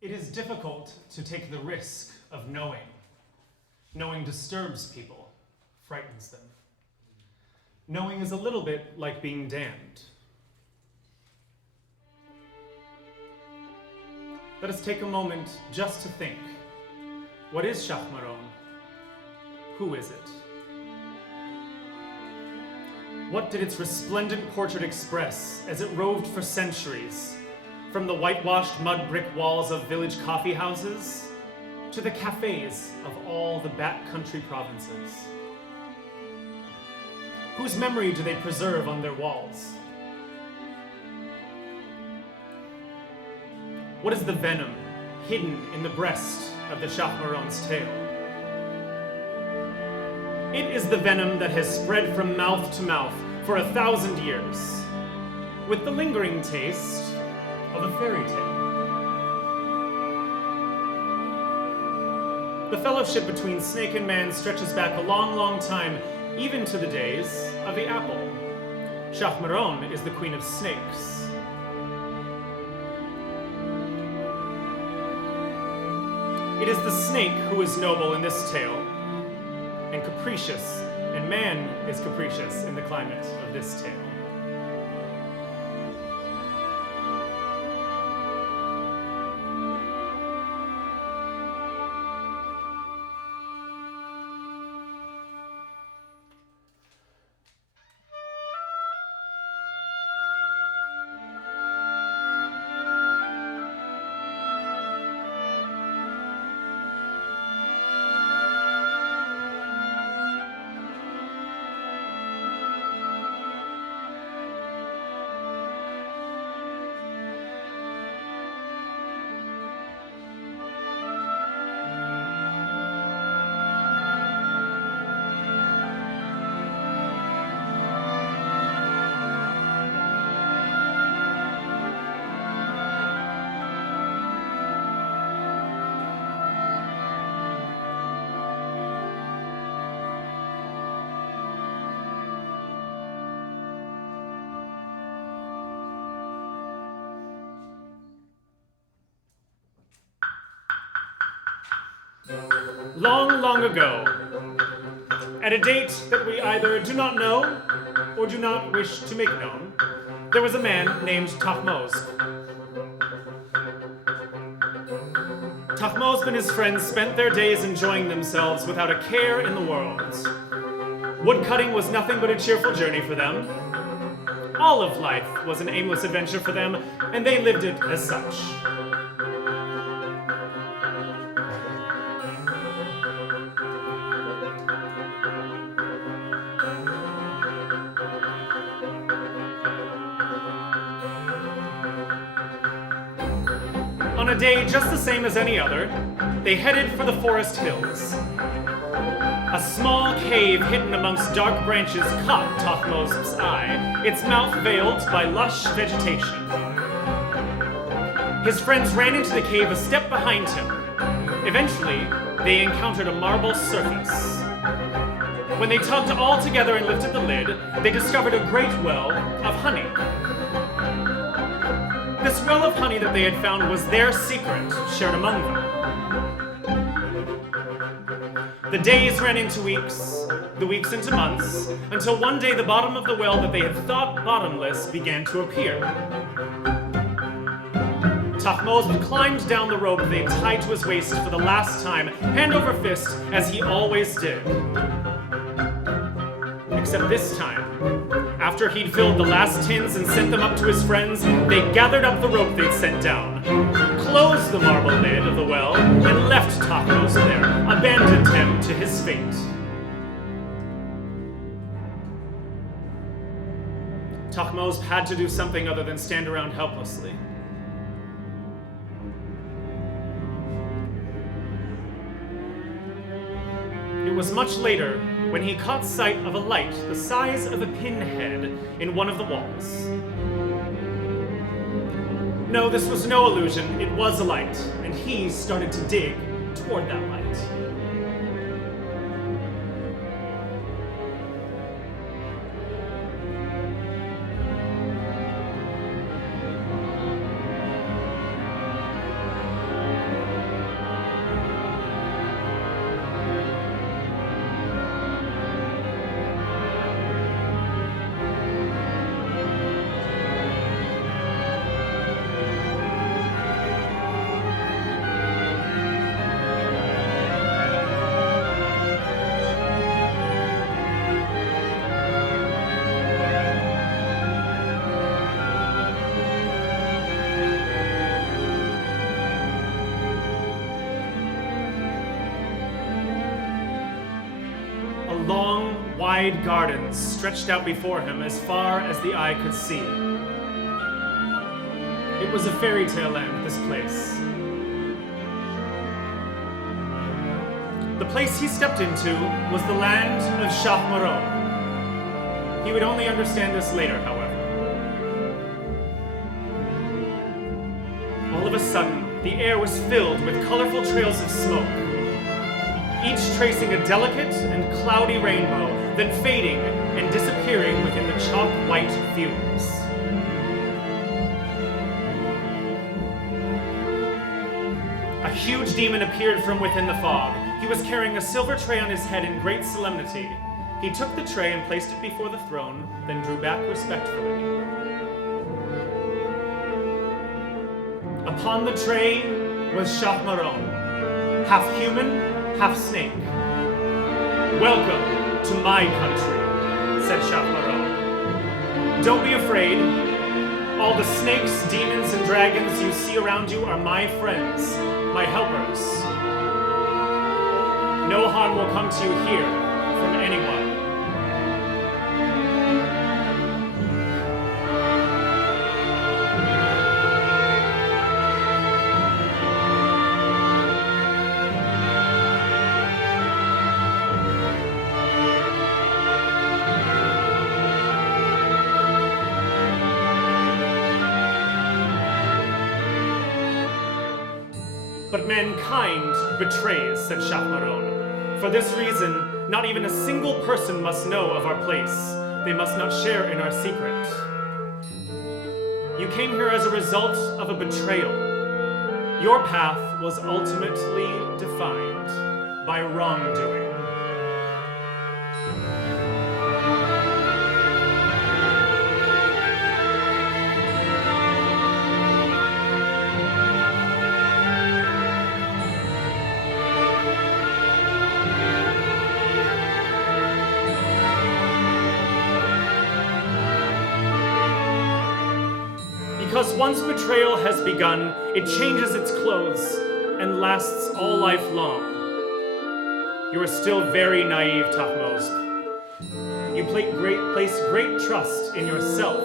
It is difficult to take the risk of knowing. Knowing disturbs people, frightens them. Knowing is a little bit like being damned. Let us take a moment just to think. What is Shāhmāran? Who is it? What did its resplendent portrait express as it roved for centuries, from the whitewashed mud brick walls of village coffee houses to the cafes of all the backcountry provinces? Whose memory do they preserve on their walls? What is the venom hidden in the breast of the Shāhmāran's tale? It is the venom that has spread from mouth to mouth for 1,000 years, with the lingering taste of a fairy tale. The fellowship between snake and man stretches back a long, long time, even to the days of the apple. Shāhmāran is the queen of snakes. It is the snake who is noble in this tale, and capricious, and man is capricious in the climate of this tale. Long, long ago, at a date that we either do not know or do not wish to make known, there was a man named Thutmose. Thutmose and his friends spent their days enjoying themselves without a care in the world. Woodcutting was nothing but a cheerful journey for them. All of life was an aimless adventure for them, and they lived it as such. On a day just the same as any other, they headed for the forest hills. A small cave hidden amongst dark branches caught Thutmose's eye, its mouth veiled by lush vegetation. His friends ran into the cave a step behind him. Eventually, they encountered a marble surface. When they tugged all together and lifted the lid, they discovered a great well of honey. This well of honey that they had found was their secret, shared among them. The days ran into weeks, the weeks into months, until one day the bottom of the well that they had thought bottomless began to appear. Thutmose climbed down the rope they had tied to his waist for the last time, hand over fist, as he always did. Except this time, after he'd filled the last tins and sent them up to his friends, they gathered up the rope they'd sent down, closed the marble lid of the well, and left Thutmose there, abandoned him to his fate. Thutmose had to do something other than stand around helplessly. It was much later when he caught sight of a light the size of a pinhead in one of the walls. No, this was no illusion, it was a light, and he started to dig toward that light. wide gardens stretched out before him as far as the eye could see. It was a fairy tale land, this place. The place he stepped into was the land of Shāhmāran. He would only understand this later, however. All of a sudden, the air was filled with colorful trails of smoke, each tracing a delicate and cloudy rainbow, then fading and disappearing within the chalk-white fumes. A huge demon appeared from within the fog. He was carrying a silver tray on his head in great solemnity. He took the tray and placed it before the throne, then drew back respectfully. Upon the tray was Shāhmāran, half human, half snake. "Welcome to my country," said Shāhmāran. "Don't be afraid. All the snakes, demons, and dragons you see around you are my friends, my helpers. No harm will come to you here from anyone." "But mankind betrays," said Shāhmāran. "For this reason, not even a single person must know of our place. They must not share in our secret. You came here as a result of a betrayal. Your path was ultimately defined by wrongdoing." Because once betrayal has begun, it changes its clothes and lasts all life long. You are still very naive, Thutmose. You place great trust in yourself.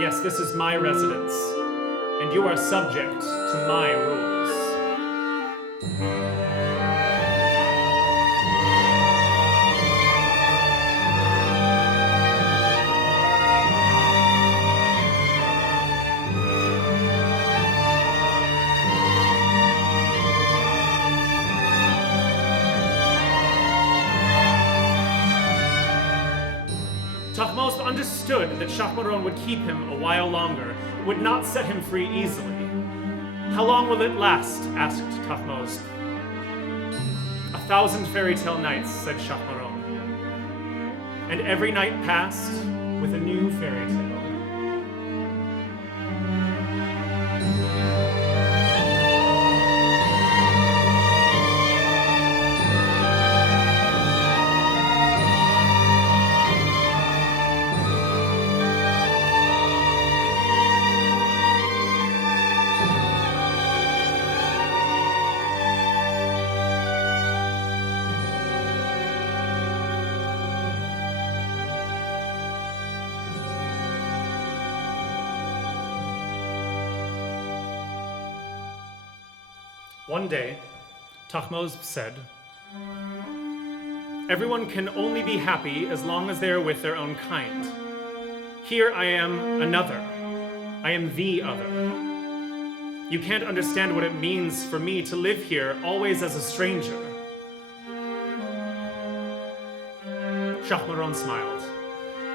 Yes, this is my residence, and you are subject to my rules. Thutmose understood that Shāhmāran would keep him a while longer, would not set him free easily. "How long will it last?" asked Thutmose. 1,000 fairy tale nights, said Shāhmāran. And every night passed with a new fairy tale. One day, Thutmose said, "Everyone can only be happy as long as they are with their own kind. Here I am another. I am the other. You can't understand what it means for me to live here always as a stranger." Shāhmāran smiled.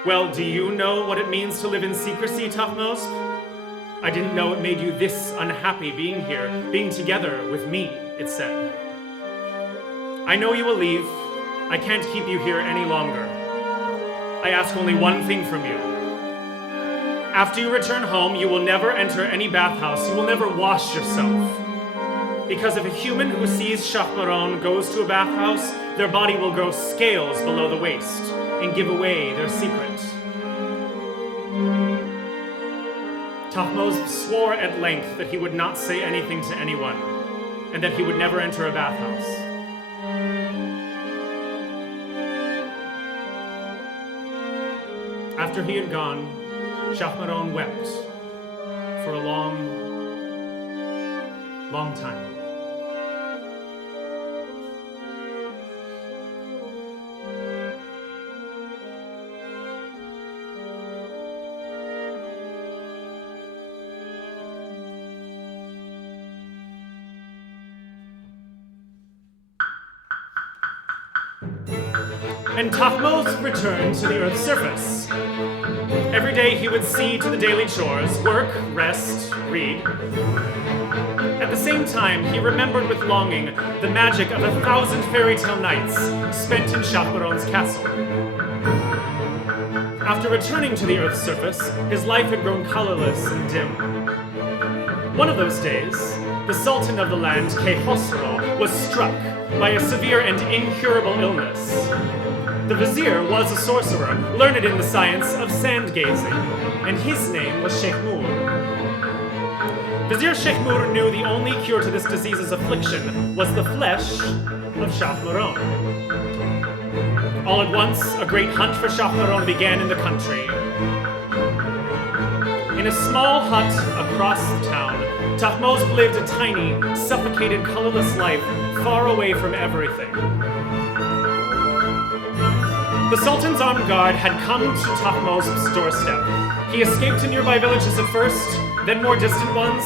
"Well, do you know what it means to live in secrecy, Thutmose? I didn't know it made you this unhappy being here, being together with me," it said. "I know you will leave. I can't keep you here any longer. I ask only one thing from you. After you return home, you will never enter any bathhouse. You will never wash yourself. Because if a human who sees Shāhmāran goes to a bathhouse, their body will grow scales below the waist and give away their secret." Thutmose swore at length that he would not say anything to anyone, and that he would never enter a bathhouse. After he had gone, Shāhmāran wept for a long, long time. And Thutmose returned to the earth's surface. Every day he would see to the daily chores, work, rest, read. At the same time, he remembered with longing the magic of 1,000 fairy tale nights spent in Shāhmāran's castle. After returning to the earth's surface, his life had grown colorless and dim. One of those days, the Sultan of the land, Khosrow, was struck by a severe and incurable illness. The vizier was a sorcerer, learned in the science of sand gazing, and his name was Shāhmāran. Vizier Shāhmāran knew the only cure to this disease's affliction was the flesh of Shāhmāran. All at once, a great hunt for Shāhmāran began in the country. In a small hut across the town, Thutmose lived a tiny, suffocated, colorless life far away from everything. The Sultan's armed guard had come to Thutmose's doorstep. He escaped to nearby villages at first, then more distant ones,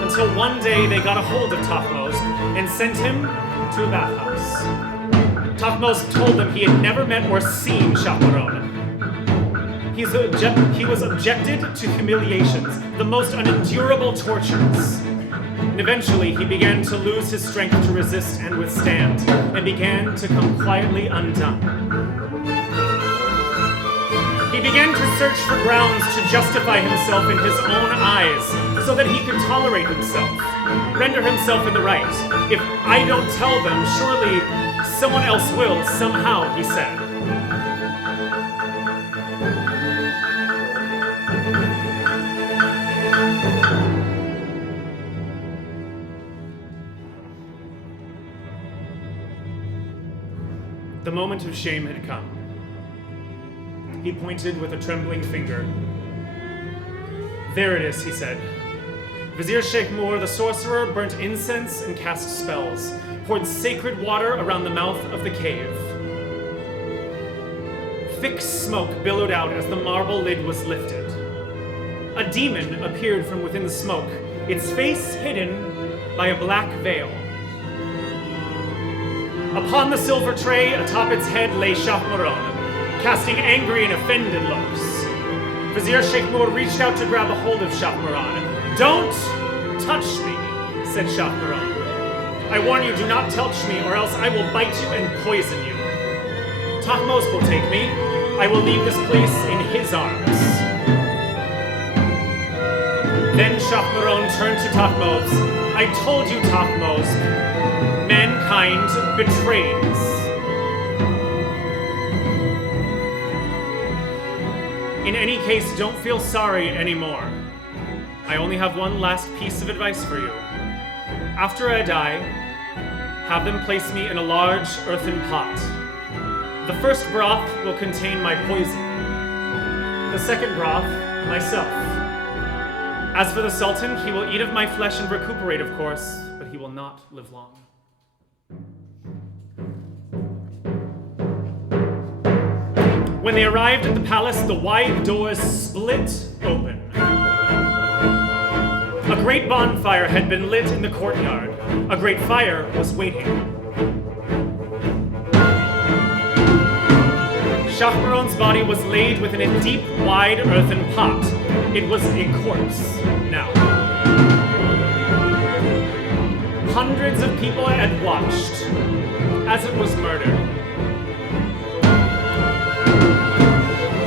until one day they got a hold of Thutmose and sent him to a bathhouse. Thutmose told them he had never met or seen Shāhmāran. He was objected to humiliations, the most unendurable tortures. And eventually he began to lose his strength to resist and withstand, and began to come quietly undone. He began to search for grounds to justify himself in his own eyes, so that he could tolerate himself, render himself in the right. If I don't tell them, surely someone else will, somehow, he said. The moment of shame had come. He pointed with a trembling finger. There it is, he said. Vizier Shāhmāran, the sorcerer, burnt incense and cast spells, poured sacred water around the mouth of the cave. Thick smoke billowed out as the marble lid was lifted. A demon appeared from within the smoke, its face hidden by a black veil. Upon the silver tray, atop its head, lay Shāhmāran, casting angry and offended looks. Vizier Shāhmāran reached out to grab a hold of Shāhmāran. "Don't touch me," said Shāhmāran. "I warn you, do not touch me, or else I will bite you and poison you. Thutmose will take me. I will leave this place in his arms." Then Shāhmāran turned to Thutmose. "I told you, Thutmose, mankind betrays." In any case, don't feel sorry anymore. I only have one last piece of advice for you. After I die, have them place me in a large earthen pot. The first broth will contain my poison. The second broth, myself. As for the Sultan, he will eat of my flesh and recuperate, of course, but he will not live long. When they arrived at the palace, the wide doors split open. A great bonfire had been lit in the courtyard. A great fire was waiting. Shāhmāran's body was laid within a deep, wide earthen pot. It was a corpse now. Hundreds of people had watched as it was murdered.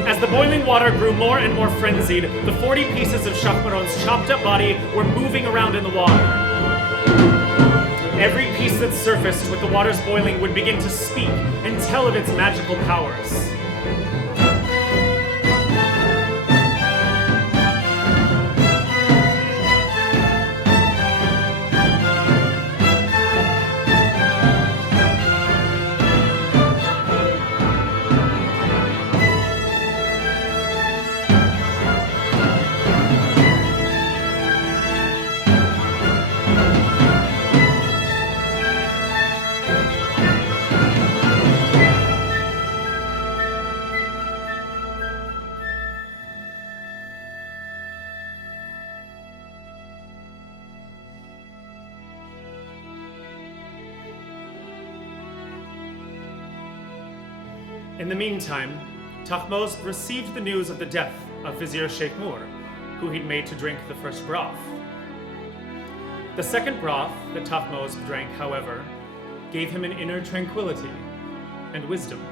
As the boiling water grew more and more frenzied, the 40 pieces of Shāhmāran's chopped up body were moving around in the water. Every piece that surfaced with the water's boiling would begin to speak and tell of its magical powers. In the meantime, Thutmose received the news of the death of Vizier Shāhmāran, who he'd made to drink the first broth. The second broth that Thutmose drank, however, gave him an inner tranquility and wisdom.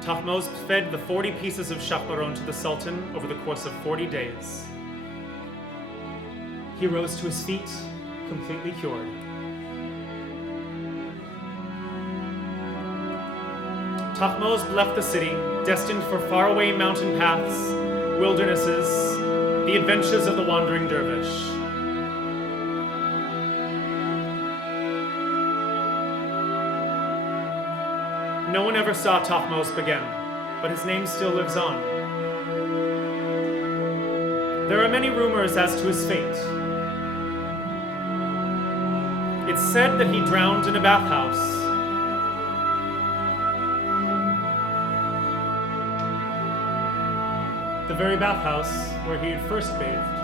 Thutmose fed the 40 pieces of Shāhmāran to the Sultan over the course of 40 days. He rose to his feet, completely cured. Thutmose left the city, destined for faraway mountain paths, wildernesses, the adventures of the wandering dervish. No one ever saw Thutmose again, but his name still lives on. There are many rumors as to his fate. It's said that he drowned in a bathhouse. The very bathhouse where he had first bathed.